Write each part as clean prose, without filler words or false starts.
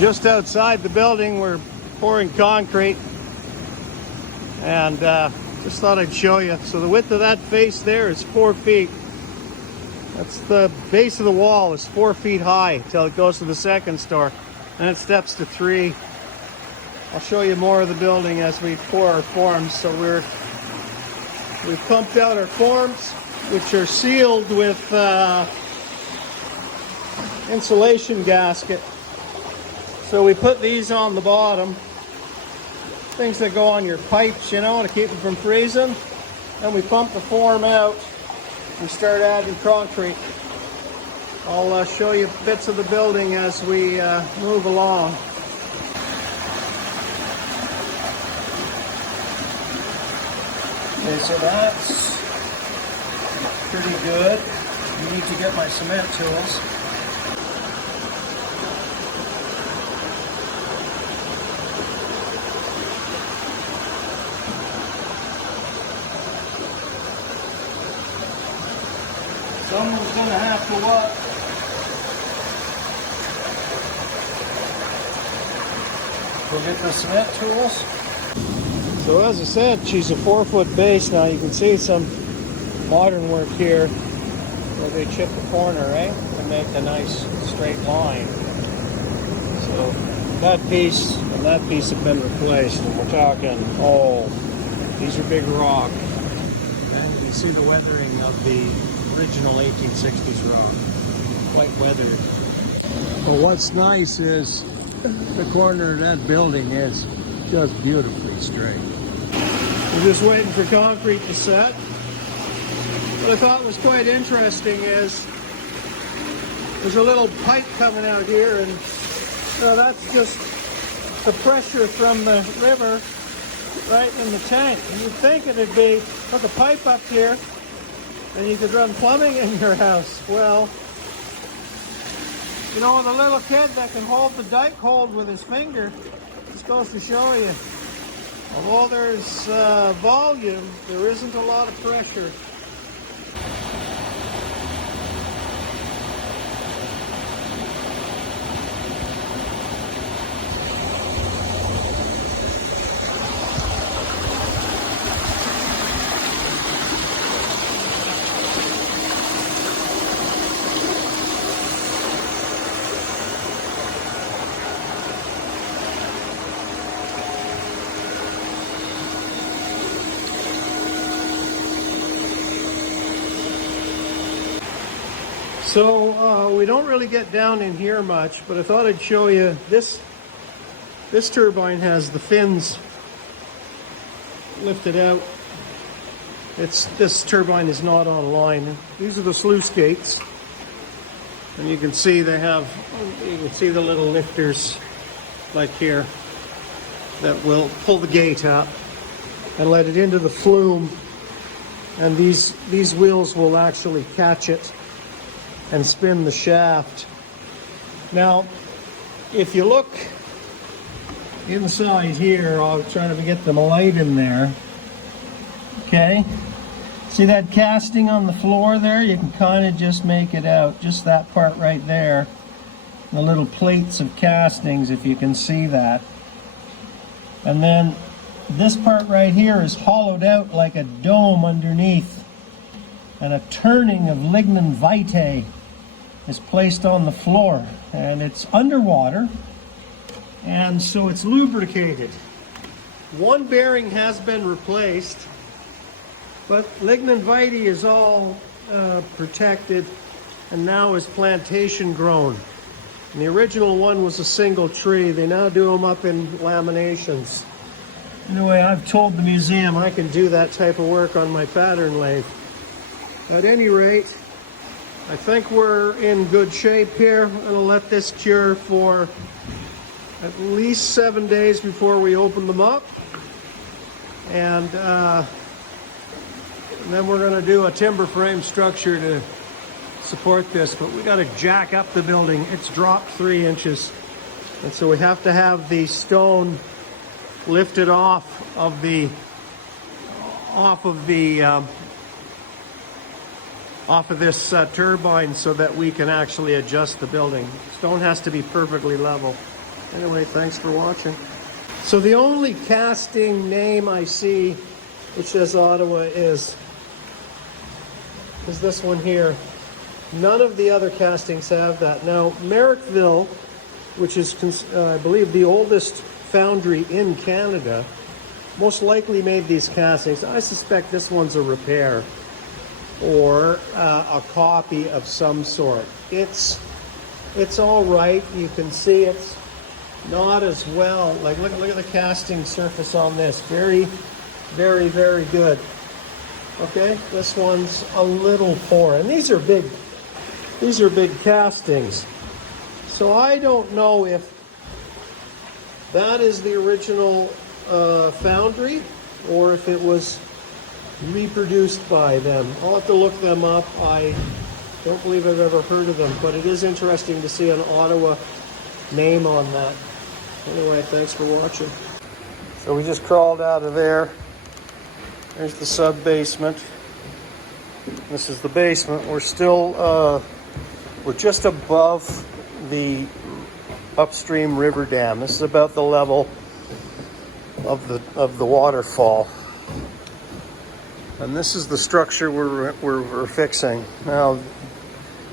Just outside the building, we're pouring concrete, and just thought I'd show you. So the width of that face there is 4 feet. That's the base of the wall is 4 feet high till it goes to the second store. Then it steps to 3. I'll show you more of the building as we pour our forms. So we've pumped out our forms, which are sealed with insulation gasket. So we put these on the bottom, things that go on your pipes, you know, to keep them from freezing. Then we pump the form out and start adding concrete. I'll show you bits of the building as we move along. Okay, so that's pretty good. I need to get my cement tools. Someone's gonna have to what? Go get the cement tools. So as I said, she's a 4-foot base. Now you can see some modern work here where they chip the corner, right? To make a nice straight line. So that piece and that piece have been replaced, and we're talking, oh, these are big rock. And you can see the weathering of the original 1860s rock, quite weathered. But what's nice is the corner of that building is just beautifully straight. We're just waiting for concrete to set. What I thought was quite interesting is there's a little pipe coming out here, and that's just the pressure from the river right in the tank. And you'd think it'd be, look, a pipe up here, and you could run plumbing in your house. Well, you know, the little kid that can hold the dike hold with his finger, just goes to show you. Although there's volume, there isn't a lot of pressure. So we don't really get down in here much, but I thought I'd show you this. This turbine has the fins lifted out. This turbine is not online. These are the sluice gates, and you can see they have. You can see the little lifters, like here, that will pull the gate up and let it into the flume, and these wheels will actually catch it and spin the shaft. Now, if you look inside here, I'll try to get the light in there. Okay, see that casting on the floor there? You can kind of just make it out, just that part right there. The little plates of castings, if you can see that. And then this part right here is hollowed out like a dome underneath, and a turning of lignin vitae is placed on the floor, and it's underwater, and so it's lubricated. One bearing has been replaced, but lignin vitae is all protected and now is plantation grown. And the original one was a single tree. They now do them up in laminations. Anyway, I've told the museum I can do that type of work on my pattern lathe. At any rate, I think we're in good shape here. I'm going to let this cure for at least 7 days before we open them up. And then we're going to do a timber frame structure to support this. But we got to jack up the building. It's dropped 3 inches. And so we have to have the stone lifted off of this turbine so that we can actually adjust the building. Stone has to be perfectly level. Anyway, thanks for watching. So the only casting name I see which says Ottawa is this one here. None of the other castings have that. Now, Merrickville, which is, I believe, the oldest foundry in Canada, most likely made these castings. I suspect this one's a repair or a copy of some sort. It's all right. You can see it's not as well. Like, look at the casting surface on this. Very, very, very good. Okay, this one's a little poor, and these are big castings. So I don't know if that is the original foundry or if it was reproduced by them. I'll have to look them up. I don't believe I've ever heard of them, but it is interesting to see an Ottawa name on that. Anyway, thanks for watching. So we just crawled out of there. There's the sub-basement. This is the basement. We're still, we're just above the upstream river dam. This is about the level of the waterfall. And this is the structure we're fixing. Now,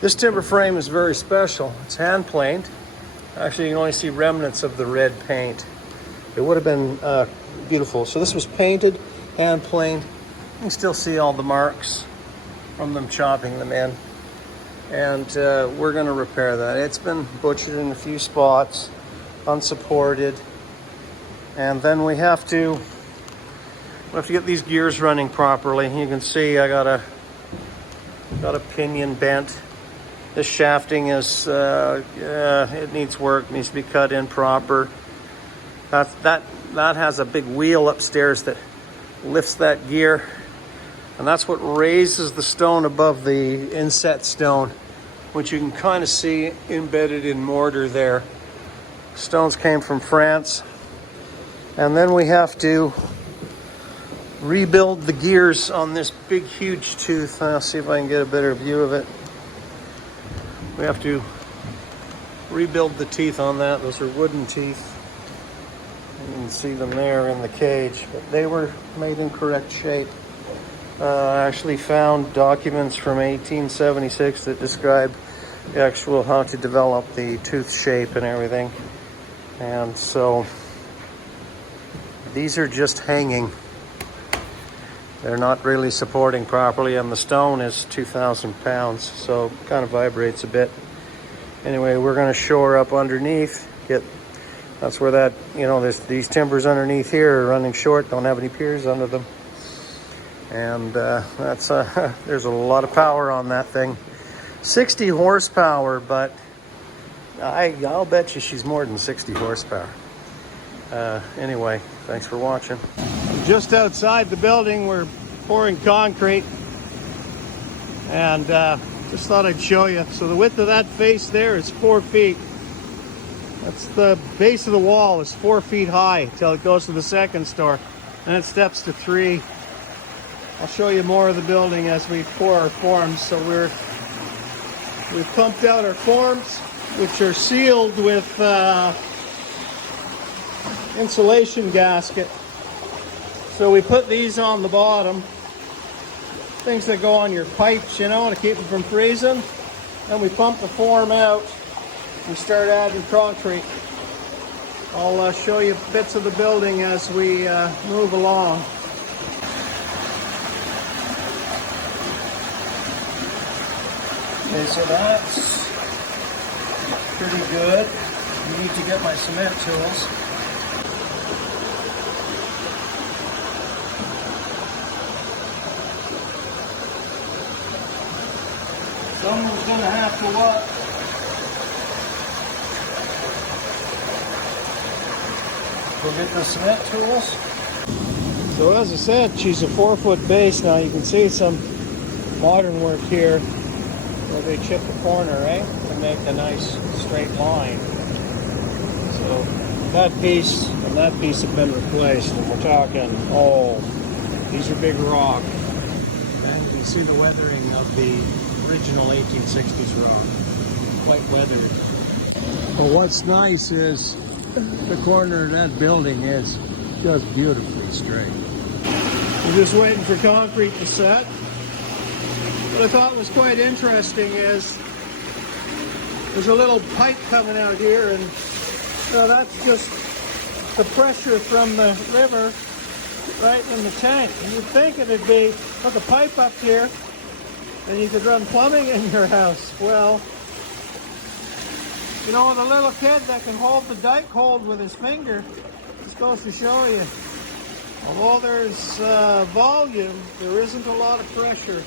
this timber frame is very special. It's hand planed. Actually, you can only see remnants of the red paint. It would have been beautiful. So this was painted, hand planed. You can still see all the marks from them chopping them in. And we're going to repair that. It's been butchered in a few spots, unsupported. And then we have to get these gears running properly. You can see I got a pinion bent. This shafting is it needs work, needs to be cut in proper. That has a big wheel upstairs that lifts that gear, and that's what raises the stone above the inset stone, which you can kind of see embedded in mortar there. Stones came from France. And then we have to rebuild the gears on this big, huge tooth. I'll see if I can get a better view of it. We have to rebuild the teeth on that. Those are wooden teeth. You can see them there in the cage, but they were made in correct shape. I actually found documents from 1876 that describe the actual how to develop the tooth shape and everything. And so these are just hanging. They're not really supporting properly, and the stone is 2,000 pounds, so it kind of vibrates a bit. Anyway, we're going to shore up underneath. That's where that, there's these timbers underneath here are running short, don't have any piers under them. And there's a lot of power on that thing. 60 horsepower, but I'll bet you she's more than 60 horsepower. Anyway, thanks for watching. Just outside the building, we're pouring concrete, and just thought I'd show you. So the width of that face there is 4 feet. That's the base of the wall is 4 feet high till it goes to the second store, and it steps to 3. I'll show you more of the building as we pour our forms. So we've pumped out our forms, which are sealed with insulation gasket. So we put these on the bottom, things that go on your pipes, to keep them from freezing. Then we pump the form out and start adding concrete. I'll show you bits of the building as we move along. Okay, so that's pretty good. I need to get my cement tools. Someone's gonna have to what? Go get the cement tools. So as I said, she's a 4-foot base. Now you can see some modern work here where they chip the corner, right? To make a nice straight line. So that piece and that piece have been replaced, and we're talking, these are big rock. And you can see the weathering of the original 1860s rock. Quite weathered. Well, what's nice is the corner of that building is just beautifully straight. We're just waiting for concrete to set. What I thought was quite interesting is there's a little pipe coming out here, and that's just the pressure from the river right in the tank. And you'd think it'd be, put the pipe up here and you could run plumbing in your house. Well, you know, with a little kid that can hold the dike hold with his finger, just goes to show you, although there's volume, there isn't a lot of pressure.